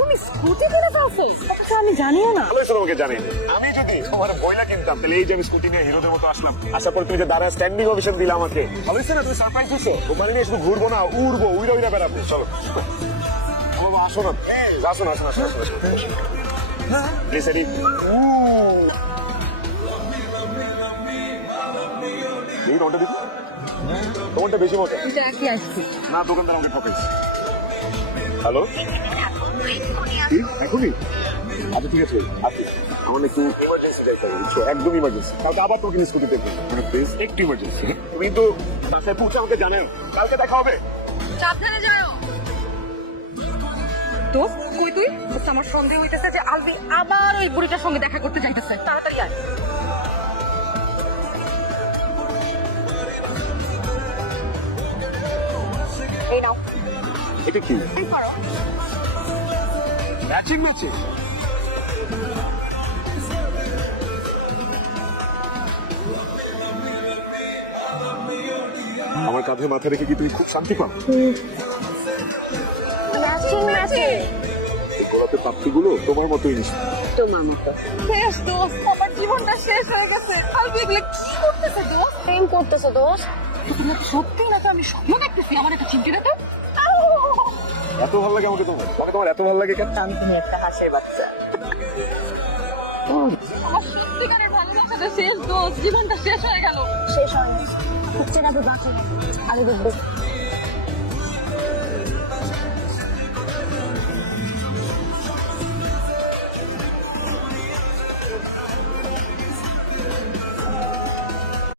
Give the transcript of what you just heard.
তুমি স্কুটি কিনে ফেলছো? অথচ আমি জানিও না। ভালোই তোমাকে জানি আমি যদি তোমার বইলা কিনতাম তাহলে এই যে আমি স্কুটি নিয়ে হিরোদের মতো আসলাম। আসার পর তুমি যে দাঁড়া স্ট্যান্ডিং অভিশন দিলে আমাকে। ভালো না তুমি সারপ্রাইজ দিছো তোমার নিয়ে শুধু ঘুরবো না উড়বো উইরা উইরা বেড়াবো। চলো। বাবা আসো না। প্লিজ আসুন আসুন আসুন আসুন প্লিজ এডি তোমারটা বেশি মজা এটা কি আসছি? না দোকানদার আমাকে ঠকাইছে। হ্যালো এখনই? আচ্ছা ঠিক আছে আচ্ছা আমার একটু ইমার্জেন্সি যাইতে হবে বুঝছ একদম ইমার্জেন্সি কালকে আবার তোকে স্কুটি দেখব মানে প্লিজ একটু ইমার্জেন্সি তুমি তো বাসায় পৌঁছে আমাকে জানেন কালকে দেখা হবে। সাবধানে যাও। দোস্ত কই তুই? আমার সন্দেহ হইতেছে যে আলবি আবার ওই বুড়িটার সঙ্গে দেখা করতে যাইতেছে। তাড়াতাড়ি আয়। এটা কি? ম্যাচিং ম্যাচিং আমার কাঁধে মাথা রেখে কি তুমি খুব শান্তি পাও? ম্যাচিং ম্যাচিং এই গোলাপের পাপড়িগুলো তোমার মতোই নিশ্চয়। তোমার মতো। শেষ দোস্ত আমার জীবনটা শেষ হয়ে গেছে। আলবি এগুলো কি করতেছে দোস্ত? প্রেম করতেছে দোস্ত। তুমি সত্যি না তো আমি স্বপ্ন দেখতেছি? আমার একটা চিন্তা না তো। এত ভালো লাগে আমাকে তোমার? মানে তোমার এত ভালো লাগে কেন? আমি তুমি একটা হাসির বাচ্চা। আমার সত্যিকারের ভালোবাসাটা শেষ দোস্ত। জীবনটা শেষ হয়ে গেল। শেষ হয়নি। হচ্ছে না তো বাঁচো আরে দেখবে